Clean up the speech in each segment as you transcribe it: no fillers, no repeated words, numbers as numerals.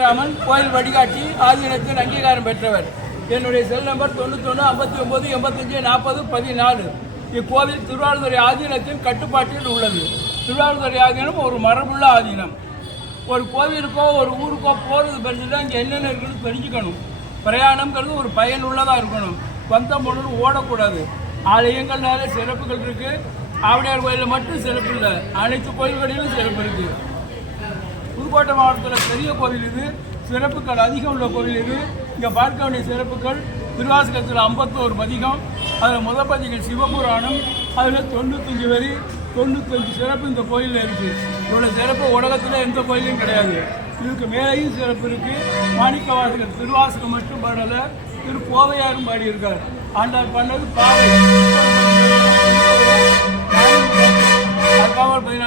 ராமன் கோயில் வழிகாட்டி ஆதீனத்தில் அங்கீகாரம் பெற்றவர். என்னுடைய செல் நம்பர் 91 59 85 40 14. இக்கோவில் திருவாரூர் ஆதீனத்தின் கட்டுப்பாட்டில் உள்ளது. திருவாரூர் ஆதீனம் ஒரு மரபுள்ள ஆதீனம். ஒரு கோவிலுக்கோ ஒரு ஊருக்கோ போகிறது பெருசுல இங்கே என்னென்ன இருக்குன்னு தெரிஞ்சுக்கணும். பிரயாணம்ங்கிறது ஒரு பயனுள்ளதாக இருக்கணும். சொந்த பொண்ணு ஓடக்கூடாது. ஆலயங்கள்னால சிறப்புகள் இருக்குது. ஆவடியார் கோயிலில் மட்டும் சிறப்பு இல்லை, அனைத்து கோயில்களிலும் சிறப்பு இருக்குது. புதுக்கோட்டை மாவட்டத்தில் பெரிய கோவில் இது, சிறப்புகள் அதிகம் உள்ள கோவில் இது. இங்கே பார்க்க வேண்டிய சிறப்புகள் திருவாசகத்தில் 51 பதிகம், அதில் முதல் பதிகம் சிவபுராணம், அதில் 95 வரி, 95 சிறப்பு இந்த கோயிலில் இருக்குது. இவ்வளோ சிறப்பு உலகத்தில் எந்த கோயிலும் கிடையாது. இதுக்கு மேலேயும் சிறப்பு இருக்குது. மாணிக்கவாசகர் திருவாசகம் மட்டும் பாடலை, திருக்கோவையாரும் பாடியிருக்கார். ஆண்டார் பண்ணது பாவை. அதுக்காக 14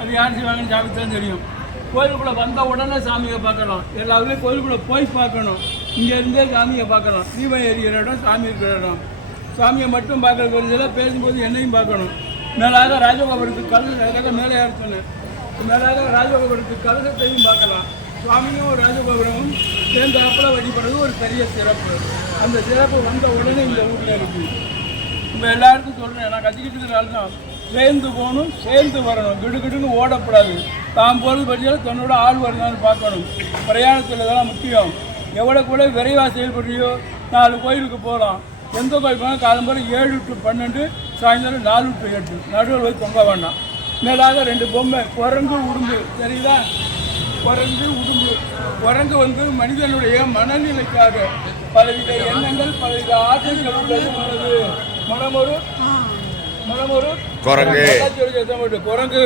அது யார் செய்வாங்கன்னு சாப்பிட்டு தெரியும். கோயிலுக்குள்ளே வந்த உடனே சாமியை பார்க்கலாம். எல்லாருமே கோயிலுக்குள்ளே போய் பார்க்கணும். இங்கேருந்தே சாமியை பார்க்கலாம். தீபம் எரிகிற இடம், சாமி இருக்கிற இடம். சாமியை மட்டும் பார்க்கறது ஒரு பேசும்போது என்னையும் பார்க்கணும். மேலாக ராஜகோபுரத்துக்கு கலசம் மேலே யார் சொன்னேன், மேலாக ராஜகோபுரத்துக்கு கலசத்தையும் பார்க்கலாம். சுவாமியும் ராஜகோபுரமும் சேர்ந்தாப்பில் வழிபடுறது ஒரு பெரிய சிறப்பு. அந்த சிறப்பு வந்த உடனே இந்த ஊரில் இருக்குது. இப்போ எல்லாருக்கும் சொல்கிறேன், நான் கத்திக்கிட்டு இருக்கிற தான் சேர்ந்து போகணும், சேர்ந்து வரணும். கிடுகிடுன்னு ஓடக்கூடாது. தான் போகிறது பட்சத்தில் தன்னோட ஆள் வருதான்னு பார்க்கணும். பிரயாணத்தில் இதெல்லாம் முக்கியம். எவ்வளோ கூட விரைவாக செயல்படுறியோ 4 கோயிலுக்கு போகலாம். எந்த கோயில் போனால் காலம்பரம் 7 to 12, சாயந்தரம் 4 to 8. நடுவில் போய் தொங்க வேண்டாம். மேலாக 2 பொம்மை, குரங்கு உடும்பு. சரிங்களா? குரங்கு உடும்பு. குரங்கு மனிதனுடைய மனநிலைக்காக பலவித எண்ணங்கள், பலவித ஆசைகள் உள்ளது. மனமொரு குரங்கு. குரங்கு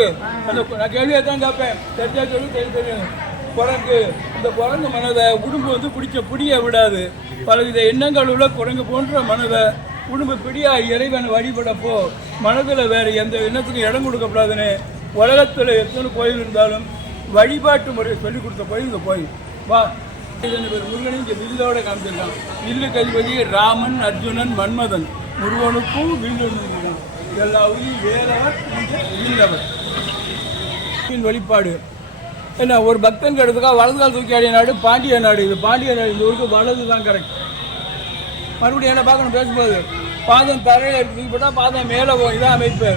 அந்த நான் கேள்வியை தான் கேட்பேன். தெரிஞ்சா சொல்லி தெரியும். குரங்கு, இந்த குரங்கு மனதை உடும்பு பிடிய விடாது. பலவித எண்ணங்கள் உள்ள குரங்கு போன்ற மனதை உடும்பு பிடியா இறைவனை வழிபடப்போ மனதில் வேறு எந்த எண்ணத்துக்கும் இடம் கொடுக்கப்படாதுன்னு உலகத்தில் எத்தனை கோயில் இருந்தாலும் வழிபாட்டு முறையை சொல்லிக் கொடுத்த கோயில் இந்த கோயில். வா, முருகனை இங்கே வில்லோட காமிச்சிருக்கான். வில்லு கல்வதி ராமன், அர்ஜுனன், மன்மதன். முருகனுக்கும் வில்லு தான். எல்லா உயிரும் வேலவர், வில்லவர். வழிபாடு என்ன, ஒரு பக்தன் எடுத்துக்கா வலது கால் தூக்கி ஆடிய நாடு பாண்டிய நாடு. இது பாண்டிய நாடு. இந்த ஊருக்கு வலது தான் கரெக்ட். மறுபடியும் என்ன பார்க்கணும் பேசும்போது, பாதம் தரையில் எடுத்து போட்டால் பாதம் மேலே போகும். இதான் அமைப்பு.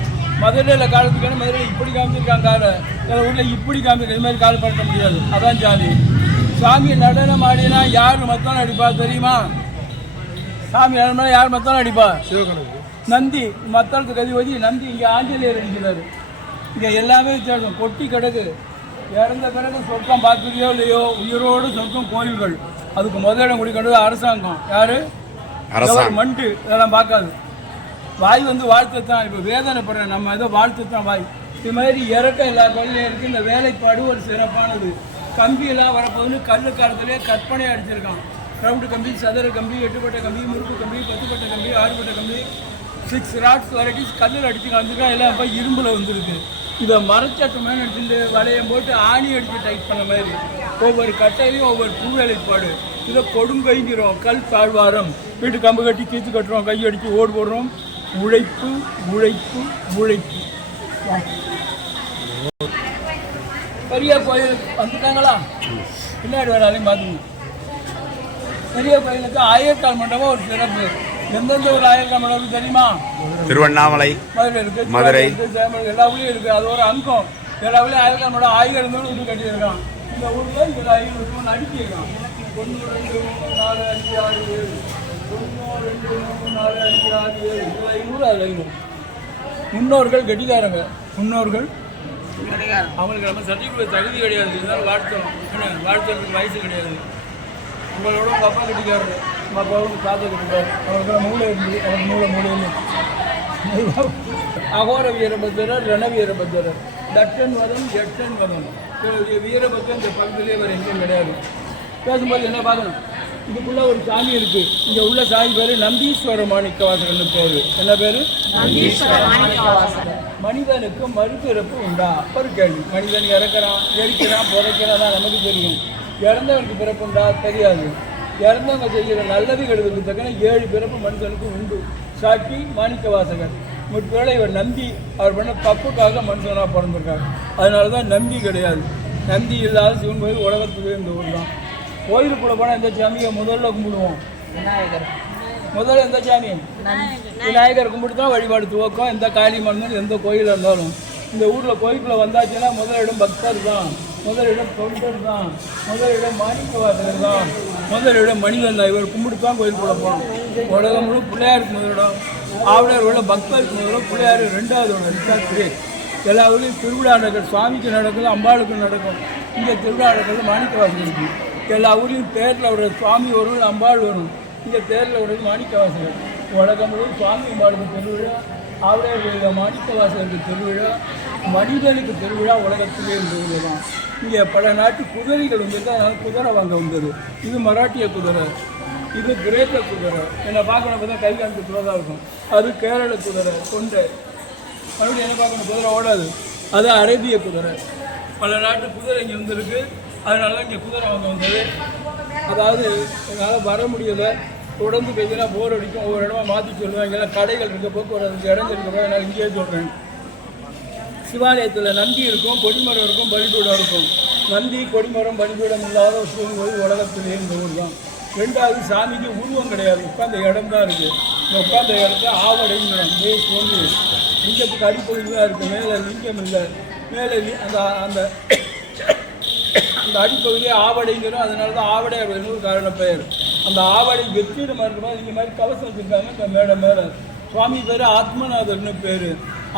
மதுரையில் காலத்துக்கான மதுரையில் இப்படி காமிச்சிருக்காங்க. காலை சில ஊரில் இப்படி காமிச்சிருக்க. இது மாதிரி கால் படுத்த முடியாது. அதான் ஜாதி. சாமி நடனம் ஆடினா யார் மத்தாலும் அடிப்பா தெரியுமா? சாமி நடனம் யார் மத்தாலும் அடிப்பா? சிவகணக்கு. நந்தி மத்தாளத்துக்கு அதிபதி நந்தி. இங்கே ஆஞ்சநேயர் அடிக்கிறாரு. இங்கே எல்லாமே வித்தியாசம். கொட்டி கிடக்கு. இறந்த பிறகு சொர்க்கம் பார்த்துறியோ இல்லையோ, உயிரோடு சொர்க்கம் கோயில்கள். அதுக்கு முதலிடம் குடிக்கிறது அரசாங்கம். யாரு? மண்டு. இதெல்லாம் பார்க்காது. வாய் வாழ்த்துத்தான். இப்போ வேதனைப்படுறேன் நம்ம, ஏதோ வாழ்த்துத்தான் வாய். இது மாதிரி இறக்கம் எல்லா கோயிலையும் இருக்குது. இந்த வேலைப்பாடு ஒரு சிறப்பானது. கம்பியெல்லாம் வரப்போகுதுன்னு கல்லு காலத்திலே கற்பனை அடிச்சிருக்கான். ரவுண்டு கம்பி, சதுர கம்பி, 8பட்டை கம்பி, முறுக்கு கம்பி, 10பட்டை கம்பி, 6பட்டை கம்பி, 6 ராட்ஸ் வெரைட்டிஸ் கல்லில் அடித்து காமிச்சிருக்கான். எல்லாம் போய் இரும்பில் வந்துருக்கு. இதை மரச்சட்டு மேலே அடிச்சுட்டு வளையம் போட்டு ஆணி அடித்து டைட் பண்ண மாதிரி ஒவ்வொரு கட்டையிலையும் ஒவ்வொரு பூவேலைப்பாடு. இதை கொடுங்கைங்கிறோம். கல் தாழ்வாரம். வீட்டு கம்பு கட்டி கீத்து கட்டுறோம், கை அடித்து ஓடு போடுறோம். உழைப்பு உழைப்பு உழைப்பு. பெரிய கோயில் வந்துட்டாங்களா? பின்னாடி வேணாலையும் பார்த்துங்க. பெரிய கோயிலுக்கு ஆயிரக்கால் மண்டபம் ஒரு சிறப்பு. எந்தெந்த ஒரு ஆயிரக்கால் மண்டபம் தெரியுமா? திருவண்ணாமலை, மதுரை இருக்கு, மதுரை, எல்லா ஊர்லையும் இருக்கு. அது ஒரு அங்கம். எல்லா ஊர்லையும் ஆயிரக்கால் மண்டபம் 1000 வீடு கட்டியிருக்கான். இந்த ஊரில் இதில் 500 அடிக்கிருக்கான். 1 2 3 4 5 6 7 1 2 3 4 5 6 7 500. அது 500 முன்னோர்கள் கட்டிக்காரங்க. முன்னோர்கள் அவங்களுக்கு நம்ம சர்டிஃபிகேட் தகுதி கிடையாது. இருந்தாலும் வாழ்த்தணும். வாழ்த்துறதுக்கு வயசு கிடையாது. உங்களோட உங்கள் அப்பா கட்டிக்காரரு, உங்கள் அப்பாவுக்கு தாத்தா கட்டிக்காரு. அவருக்கு மூளை இருந்து அவருக்கு மூளைன்னு அகோர வீரபத்திரர், ரண வீரபத்திரர், தட்டன் வதம், எட்டன் வதம். வீரபத்திரம் இந்த பக்கத்துலேயே வேறு எங்கேயும் கிடையாது. பேசும்போது என்ன பார்க்கணும், இதுக்குள்ளே ஒரு சாமி இருக்குது. இங்கே உள்ள சாமி பேர் நந்தீஸ்வர மாணிக்கவாசகர்னு பேர். என்ன பேர்? மனிதனுக்கு மறுபிறப்பு உண்டா? ஒரு கேள்வி. மனிதன் இறக்குறான், எரிக்கிறான், புதைக்கிறான் தான் நமக்கு தெரியும். இறந்தவனுக்கு பிறப்பு உண்டா? தெரியாது. இறந்தவங்க செய்கிற நல்லது கெடுதலுக்கு தக்கன 7 பிறப்பு மனுஷனுக்கு உண்டு. சாட்சி மாணிக்கவாசகர். முற்போல இவர் நம்பி அவர் பண்ண தப்புக்காக மனுஷனாக பிறந்திருக்கார். அதனால தான் நம்பி கிடையாது. நந்தி இல்லாத சிவன் கோயில் உலகத்துலேயே இந்த ஊர் தான். கோயிலுக்குள்ளே போனால் எந்த சாமியை முதல்ல கும்பிடுவோம்? விநாயகர். முதல்ல எந்த சாமி? விநாயகர் கும்பிட்டு தான் வழிபாடு துவக்கம். எந்த காளி மன்னன் எந்த கோயில் இருந்தாலும் இந்த ஊரில் கோயிலுக்குள்ளே வந்தாச்சுன்னா முதலிடம் பக்தர் தான், முதலிடம் தொண்டர் தான், முதலிடம் மாணிக்கவாசகர் தான், முதலிடம் மனிதன் தான். இவர் கும்பிட்டு தான் கோயிலுக்குள்ளே போகணும். உலகம் முழு பிள்ளையாருக்கு முதலிடம், ஆவலர் உள்ள பக்தருக்கு முதலிடம், பிள்ளையார் ரெண்டாவது ஒன்று ரிச்சார்ஜ். எல்லா ஊர்லேயும் திருவிழா நடக்குது, சுவாமிக்கு நடக்குது, அம்பாளுக்கு நடக்கும். இங்கே திருவிழா நடக்கிறது மாணிக்கவாசகருக்கு. எல்லா ஊர்லேயும் தேரில் ஒரு சுவாமி வரும், அம்பாள் வரும். இங்கே தேரில் ஒரு மாணிக்கவாசகர். உலகம் முழுவதும் சுவாமி அம்பாளுக்கு திருவிழா, ஆவலர் மாணிக்கவாசகருக்கு திருவிழா, மனிதனுக்கு திருவிழா உலகத்திலே இருந்தது தான். இங்கே பல நாட்டு குதிரைகள் வந்துட்டு அதனால் குதிரை வாங்க வந்தது. இது மராட்டிய குதிரை, இது கிரேக்க குதிரை. என்னை பார்க்கணும் பார்த்தா கை காமிக்கு குதிரை இருக்கும். அது கேரள குதிரை கொண்டை. மறுபடியும் என்ன பார்க்கணும், குதிரை ஓடாது. அது அரேபிய குதிரை. பல நாட்டு குதிரை இங்கே வந்துருக்கு. அதனால தான் இங்கே குதிரை வாங்க வந்தது. அதாவது என்னால் வர முடியலை, தொடர்ந்து பேசினா போர் அடிக்கும், ஒவ்வொரு இடமா மாற்றி சொல்லுவேன். இங்கெல்லாம் கடைகள் இருக்க, போக்குவரத்து இடம் இருக்கிறப்ப என்னால் இங்கேயே சொல்கிறேன். சிவாலயத்தில் நந்தி இருக்கும், கொடிமரம் இருக்கும், பலிபீடம் இருக்கும். நந்தி கொடிமரம் பலிபீடம் இல்லாத ஒரு சிவன் கோயில் உலகத்திலே இந்த ஊர் தான். ரெண்டாவது, சாமிக்கு உருவம் கிடையாது, உட்கார்ந்த இடம் தான் இருக்குது. இந்த உட்கார்ந்த இடத்துல ஆவடைங்கிறோம். வந்து லிங்கத்துக்கு அடிப்பகுதி தான் இருக்குது, மேலே லிங்கம் இல்லை. மேலே அந்த அந்த அந்த அடிப்பகுதியே ஆவடைங்கிறோம். அதனால தான் ஆவடை அப்படின்னு ஒரு காரண பெயர். அந்த ஆவடை வெற்றிடமாக இருக்கும்போது இந்த மாதிரி கவசம் வச்சுருக்காங்க. இந்த மேடை மேலே சுவாமி பேர் ஆத்மநாதர்னு பேர்.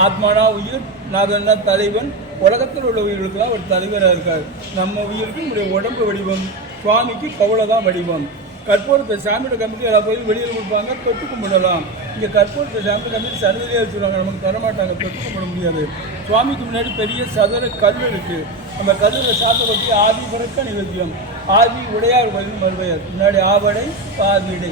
ஆத்மானா உயிர், நாதன்னா தலைவன். உலகத்தில் உள்ள உயிர்களுக்கு தான் ஒரு தலைவராக இருக்கார். நம்ம உயிருக்கு நம்முடைய உடம்பு வடிவம், சுவாமிக்கு கவலை தான் வடிவம். கற்பூரத்தை சாமியோட கமிட்டி எல்லா போய் வெளியில் கொடுப்பாங்க, தொட்டு கும்பிடலாம். இங்கே கற்பூரத்தை சாமியோட கமிட்டி சன்னதிலே வச்சுருவாங்க, நமக்கு தரமாட்டாங்க, தொட்டு கும்பிட முடியாது. சுவாமிக்கு முன்னாடி பெரிய சதுர கல் இருக்குது. நம்ம கல்லில் சாத்த பற்றி ஆதி பிறக்க நிவேத்தியம். ஆதி உடையார் கோயில் மறுபெயர். முன்னாடி ஆவடை பாதிடை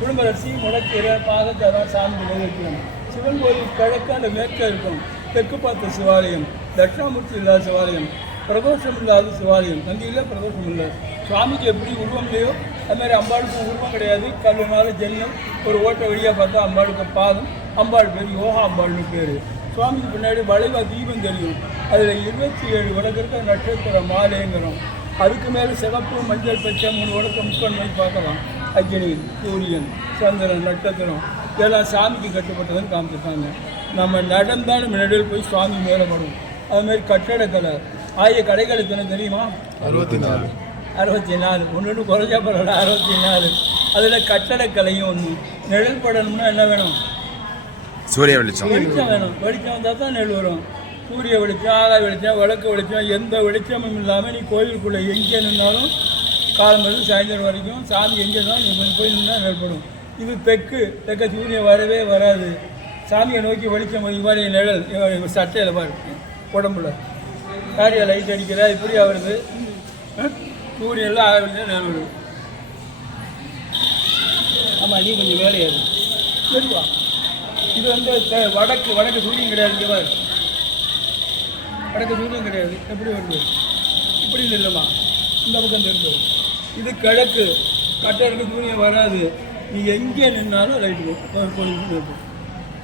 குடும்பரசி முடக்கீரை பாதத்தரம் சாமி நிவேத்தியம். சிவன் கோயில் கிழக்கு அந்த மேற்க இருக்கும். தெற்கு பார்த்த சிவாலயம், தட்சிணாமூர்த்தி இல்லாத சிவாலயம், பிரதோஷம் இல்லாத சிவாலயம். நந்தியில் பிரதோஷம் இல்லை. சுவாமிக்கு எப்படி உருவம் இல்லையோ அதுமாதிரி அம்பாளுக்கு உருவம் கிடையாது. கல்லுனால ஜென்யம் ஒரு ஓட்ட வழியாக பார்த்தா அம்பாளுக்கு பாதம். அம்பாள் பேர் யோகா அம்பாள்னு பேர். சுவாமிக்கு பின்னாடி வளைவா தீபம் தெரியும். அதில் 27 விளக்கு இருக்க நட்சத்திர மாலைங்கிறோம். அதுக்கு மேலே சிவப்பு மஞ்சள் பச்சை 3 விளக்கு முக்கண்மை பார்க்கலாம். அக்னி, சூரியன், சந்திரன், நட்சத்திரம் இதெல்லாம் சாமிக்கு கட்டுப்பட்டதுன்னு காமிச்சிருக்காங்க. நம்ம நடந்தாலும் நடுவில் போய் சுவாமி மேலே படும். அதுமாதிரி கட்டடக்கலை ஆகிய கடைகளுக்கு என்ன தெரியுமா? 64 ஒன்று குறைஞ்சா பரவாயில்ல, 64. அதில் கட்டடக்கலையும் ஒன்று. நிழல் படணும்னா என்ன வேணும்? சூரிய வெளிச்சம். வெளிச்சம் வேணும். வெளிச்சம் வந்தால் தான் நெல் வரும். சூரிய வெளிச்சம், ஆகாய வெளிச்சம், விளக்கு வெளிச்சம், எந்த வெளிச்சமும் இல்லாமல் நீ கோயிலுக்குள்ளே எங்கே நின்றாலும் காலம்பரம் சாயந்தரம் வரைக்கும் சாமி எங்கே இருந்தாலும் நீ போய் நின்னா நெல்படும். இது தெற்கு சூரியன் வரவே வராது. சாமியை நோக்கி வெளிச்சம் மாதிரி நிழல் சட்டையில் பாரு, உடம்புல காரியா லைட் அடிக்கிறா, இப்படியா வருது. சூரியன்லாம் ஆகிடுச்சு நிழல் வருது. ஆமாம், நீ கொஞ்சம் வேலையாது சரிவா. இது வந்து வடக்கு சூரியன் கிடையாது. இங்கே பாரு, வடக்கு சூரியன் கிடையாது. எப்படி வருது? இப்படி இல்லைம்மா, இந்த பக்கம் தெரிஞ்சு. இது கிழக்கு கட்டருக்கு சூரியன் வராது. நீ எங்கே நின்னாலும் லைட்டு கோயிலுக்கு இருக்கும்.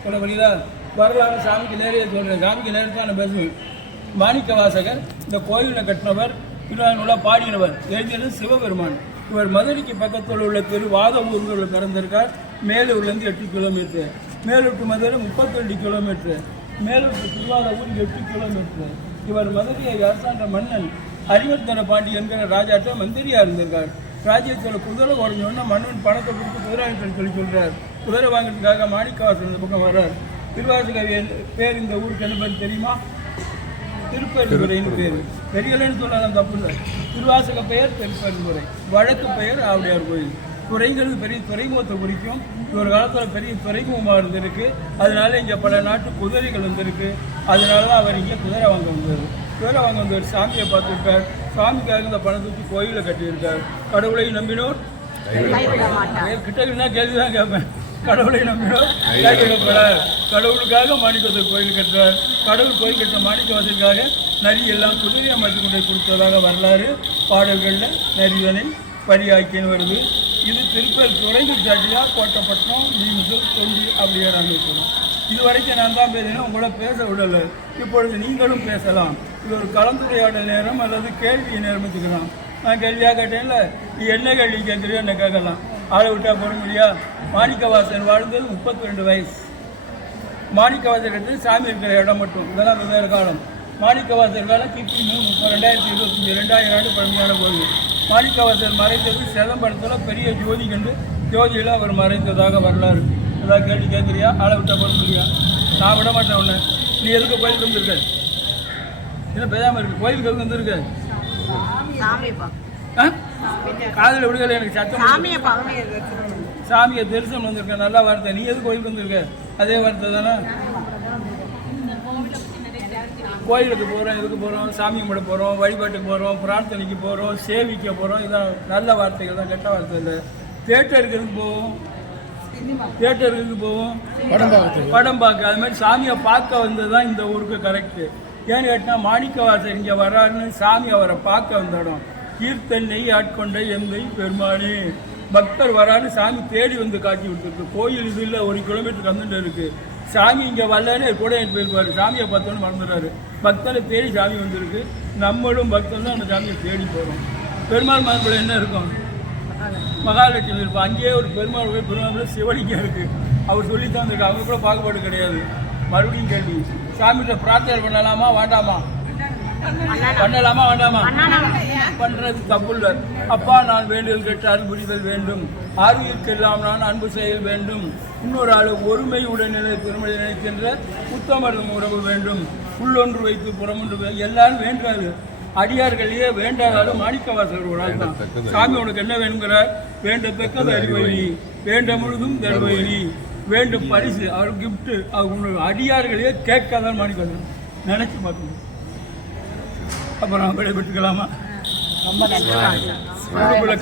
சொல்ல புரியுதா? வரலாறு சாமிக்கு நேரையே சொல்கிறேன். சாமிக்கு நேரத்தை நான் பேசுவேன். மாணிக்க வாசகர் இந்த கோயிலில் கட்டினவர், திருவாரூரில் பாடினவர், எழுதியது சிவபெருமான். இவர் மதுரைக்கு பக்கத்தில் உள்ள வாதவூர்களில் பிறந்திருக்கார். மேலூர்லேருந்து 8 kilometre, Melur to Madurai 32 kilometre, Melur to Tiruvarur 8 kilometre. இவர் மதுரையை அரசாண்ட மன்னன் அறிவர்த்தன பாண்டி என்கிற ராஜாட்ட மந்திரியாக இருந்திருக்கார். ராஜ்யத்தில் குதிரை உடஞ்சோன்னா மன்னன் பணத்தை கொடுத்து குதிரை சொல்லி சொல்கிறார். குதிரை வாங்கிறதுக்காக மாணிக்கவாசன் இந்த பக்கம் வர்றார். திருவாசகவி பேர் இந்த ஊருக்கு என்ன பேர் தெரியுமா? திருப்பெருந்துறைன்னு பேர். பெரியலன்னு சொன்னாலும் தப்பு இல்லை. திருவாசக பெயர் திருப்பெருந்துறை, வழக்கு பெயர் ஆவுடையார் கோயில். துறைங்கிறது பெரிய துறைமுகத்தை குறிக்கும். ஒரு காலத்தில் பெரிய துறைமுகமாக இருந்திருக்கு. அதனால இங்கே பல நாட்டு குதிரைகள் வந்திருக்கு. அதனால தான் அவர் இங்கே குதிரை வாங்க வந்தார். குதிரை வாங்க வந்தவர் சாமியை பார்த்துருக்கார். சாமிக்காக இந்த பணத்தை வச்சு கோயிலை கட்டியிருக்கார். கடவுளை நம்பினோர் கிட்ட கேள்வி தான் கேட்பேன். கடவுளை நம்பினோர் கைவிடப்பட. கடவுளுக்காக மாணிக்கவாசர் கோயில் கட்டுறார். கடவுள் கோயில் கட்ட மாணிக்கவாசலுக்காக நரி எல்லாம் குதிரையை மாற்றி கொண்டு கொடுத்ததாக வரலாறு பாடல்களில் நரிவனை பரியாக்கின்னு வருது. இது திருப்பதி துறைக்கு சாட்டியாக கோட்டப்பட்டினம், மீன்கள், தொண்டி அப்படியே நாங்கள் இருக்கிறோம். இது வரைக்கும் நான் தான் பேசினேன், உங்களோட பேச விடலை. இப்பொழுது நீங்களும் பேசலாம். இது ஒரு கலந்துரையாடல் நேரம் அல்லது கேள்வி நேரம் வச்சுக்கலாம். நான் கேள்வியாக கேட்டேன்ல, நீ என்ன கேள்வி கேட்குறியோ என்ன கேட்கலாம். ஆளை விட்டா போட முடியா? மாணிக்கவாசர் வாழ்ந்தது 32 வயசு. மாணிக்கவாசர் எடுத்து சாமி இருக்கிற இடம் மட்டும், இதெல்லாம் வெவ்வேறு காலம். மாணிக்கவாசர் காலம் கிபி 2025 2000 ஆண்டு பழமையான கோவில். மாணிக்கவாசர் மறைந்தது சிதம்பரத்தில் பெரிய ஜோதி கண்டு ஜோதியில் அவர் மறைந்ததாக வரலாறு. ஏதாவது கேள்வி கேட்குறியா? ஆளை விட்டா போட முடியா? நான் விட மாட்டேன் உன்னை. நீ எதுக்கு கோயிலுக்கு வந்துருக்க? என்ன பேசாமல் இருக்கு? கோயிலுக்கு எதுக்கு வந்துருக்க? காதில் விடுதலை எனக்கு சத்தம். சாமியை தரிசனம் வந்திருக்கேன், நல்லா வார்த்தை. நீ எது கோயிலுக்கு வந்திருக்க? அதே வார்த்தை தானே. கோயிலுக்கு போகிறோம், எதுக்கு போகிறோம்? சாமி கும்பிட போகிறோம், வழிபாட்டுக்கு போகிறோம், பிரார்த்தனைக்கு போகிறோம், சேவிக்க போகிறோம். இதான் நல்ல வார்த்தைகள் தான், கெட்ட வார்த்தை இல்லை. தேட்டருக்கு போவோம், தேட்டருக்கு போவோம், படம் பார்க்க. அது மாதிரி சாமியை பார்க்க வந்தது தான் இந்த ஊருக்கு கரெக்டு. ஏன்னு கேட்டால் மாணிக்கவாசர் இங்கே வர்றாருன்னு சாமி அவரை பார்க்க வந்த இடம். கீர்த்தனை ஆட்கொண்ட எந்தை பெருமானே, பக்தர் வரான்னு சாமி தேடி வந்து காட்சி விட்டுருக்கு. கோயில் இது இல்லை, 1 கிலோமீட்டருக்கு வந்துட்டு இருக்குது. சாமி இங்கே வரலன்னு கூட எனக்கு போயிருப்பார். சாமியை பார்த்தோன்னு மறந்துடுறாரு. பக்தரை தேடி சாமி வந்திருக்கு. நம்மளும் பக்தர் தான் அந்த சாமியை தேடி போகிறோம். பெருமாள் மரத்தில் என்ன இருக்கும்? மகாலட்சுமி இருப்போம். அங்கேயே ஒரு பெருமாள் பெருமாள் சிவலிங்கம் இருக்குது. அவர் சொல்லி தான் இருக்கு. அவங்க கூட பாகுபாடு கிடையாது. மறுபடியும் கேள்வி, சாமிகிட்ட பிரார்த்தனை பண்ணலாமா வேண்டாமா? பண்ணலாமா வேண்டாமா? பண்றது தப்பு இல்லை. அப்பா, நான் வேண்டுதல் கேட்டு அருள் புரிதல் வேண்டும். ஆர்வீர்க்கெல்லாம் நான் அன்பு செயல் வேண்டும். இன்னொரு ஆளு ஒருமை உடல்நிலை திருமணி நினைக்கின்ற உத்தமர்தம் உறவு வேண்டும். உள்ளொன்று வைத்து புறமொன்று எல்லாரும் வேண்டாரு. அடியார்களையே வேண்டாதாலும் மாணிக்கவாசர் ஒரு ஆள் தான். சாமி உனக்கு என்ன வேணுங்கிறார்? வேண்டத்தக்கது அறிவழி, வேண்ட முழுதும் தருவழி, வேண்டும் பரிசு, அவர் கிஃப்ட்டு. அவர் அடியார்களையே கேட்காதான் மாணிக்கவாசர். நினைச்சு பார்க்கணும். அப்புறம் விடைபெற்றுக்கலாமா? ரொம்ப நன்றி.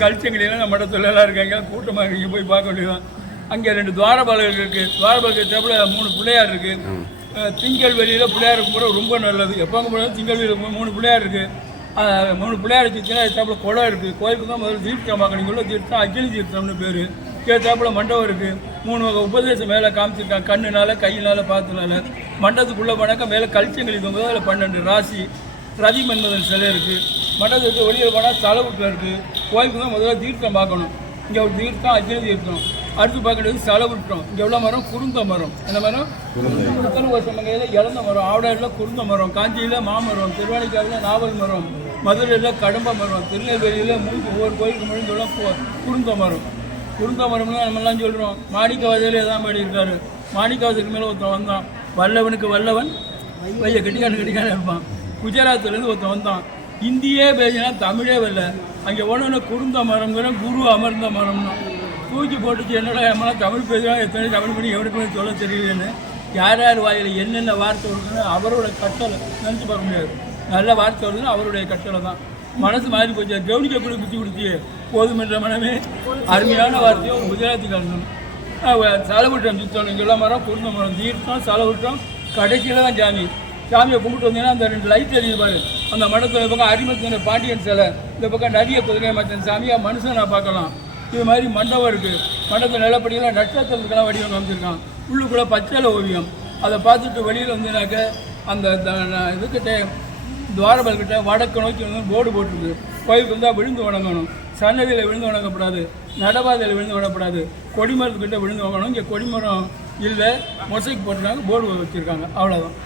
கல்ச்சங்களிலாம் நம்ம இடத்துலலாம் இருக்காங்க, கூட்டமாக இங்கே போய் பார்க்க வேண்டியதான். அங்கே 2 துவாரபாலகர்கள் இருக்குது. துவாரபாலகர் டேபிள் 3 பிள்ளையார் இருக்குது. திங்கள் வெளியில் பிள்ளையார் கும்பிட ரொம்ப நல்லது. எப்போ போனாலும் திங்கள் வெளியில் 3 பிள்ளையார் இருக்குது. 3 பிள்ளையார் வச்சுன்னா டேப்பில் குளம் இருக்குது. கோயிலுக்கு தான் முதல்ல தீர்த்தம் பார்க்கணும். உள்ள தீர்த்தம் அக்னி தீர்த்தம்னு பேர். டேப்பில் மண்டபம் இருக்குது. 3 வகை உபதேசம் மேலே காமிச்சிருக்காங்க. கண்ணுனால, கையினால், பார்த்தனால. மண்டபத்துக்குள்ளே போனாக்கா மேலே கல்ச்சங்கள் தொங்குது. அதில் 12 ராசி ரவி மன்மதன் சிலை இருக்குது. மண்டபத்துக்கு வெளியில் போனால் தலைவுட்டில் இருக்குது. கோயிலுக்கு தான் முதல்ல தீர்த்தம் பார்க்கணும். இங்கே ஒரு தீர்த்தம் அக்னி தீர்த்தம். அடுத்து பார்க்கறது செலவிட்டோம். இங்கே எவ்வளோ மரம்? குருந்த மரம். என்ன மரம்? உத்தரவசமங்கையில் இழந்த மரம். ஆவடாடில் குருந்த மரம். காஞ்சியில் மாமரம். திருவாணிக்காவில் நாவல் மரம். மதுரையில் கடம்ப மரம். திருநெல்வேலியில் ஒவ்வொரு கோயிலுக்கு முடிஞ்சோட குருந்த மரம். குருந்த மரம்னு நம்மெல்லாம் சொல்கிறோம். மாணிக்கவாசலே தான் பாடியிருக்காரு. மாணிக்கவாசருக்கு மேலே ஒருத்தன் வந்தான். வல்லவனுக்கு வல்லவன் பைய கட்டிக்கான இருப்பான். குஜராத்லேருந்து ஒருத்தன் வந்தான். இந்தியே பேசினா தமிழே வரல. அங்கே ஒன்று குருந்த மரம்ங்கிற குரு அமர்ந்த மரம்னா தூக்கி போட்டுச்சு. என்னடா எம்மெல்லாம் தமிழ் பேசுகிறாங்க, எத்தனை தமிழ் பண்ணி எவனுக்குமே சொல்ல தெரியலன்னு. யார் யார் வாயில் என்னென்ன வார்த்தை வருதுன்னு அவரோட கட்டளை. நினச்சி பார்க்க முடியாது. நல்ல வார்த்தை வருதுன்னு அவருடைய கட்டளை தான். மனசு மாறி போச்சு. கவனிக்கக்கூடிய குத்தி கொடுத்தி போதுமென்ற மனமே அருமையான வார்த்தையோ ஒரு குஜராத்தி கலந்தணும். செலவிட்டோம் சுத்தம். இங்கே எல்லாம் மரம் குருந்த மரம் தீர்த்தம் செலவிட்டோம். கடைசியில் தான் சாமி. சாமியை கும்பிட்டு வந்தீங்கன்னா அந்த 2 லைட் எரியுவார். அந்த மடத்தில் பக்கம் அரிமத்தின பாண்டியன் சிலை, இந்த பக்கம் நிறைய குதிரை மச்சன் சாமியாக மனுஷனை பார்க்கலாம். இது மாதிரி மண்டபம் இருக்குது. மண்டபத்தில் நிலப்படியெல்லாம் நட்சத்திரத்துக்கெல்லாம் வடிவம் காமிச்சிருக்கான். உள்ளுக்குள்ளே பச்சளை ஓவியம். அதை பார்த்துட்டு வெளியில் வந்தீங்கன்னாக்க அந்த இதுக்கிட்ட துவாரபாலகிட்ட வடக்கு நோக்கி வந்து போர்டு போட்டிருக்கு. கோயிலுக்கு வந்தால் விழுந்து வணங்கணும். சன்னதியில் விழுந்து வணங்கப்படாது. நடபாதையில் விழுந்து வணங்கப்படாது. கொடிமரத்துக்கிட்ட விழுந்து வாங்கணும். இங்கே கொடிமரம் இல்லை, மொசைக்கு போட்டுருக்காங்க, போர்டு வச்சுருக்காங்க. அவ்வளோதான்.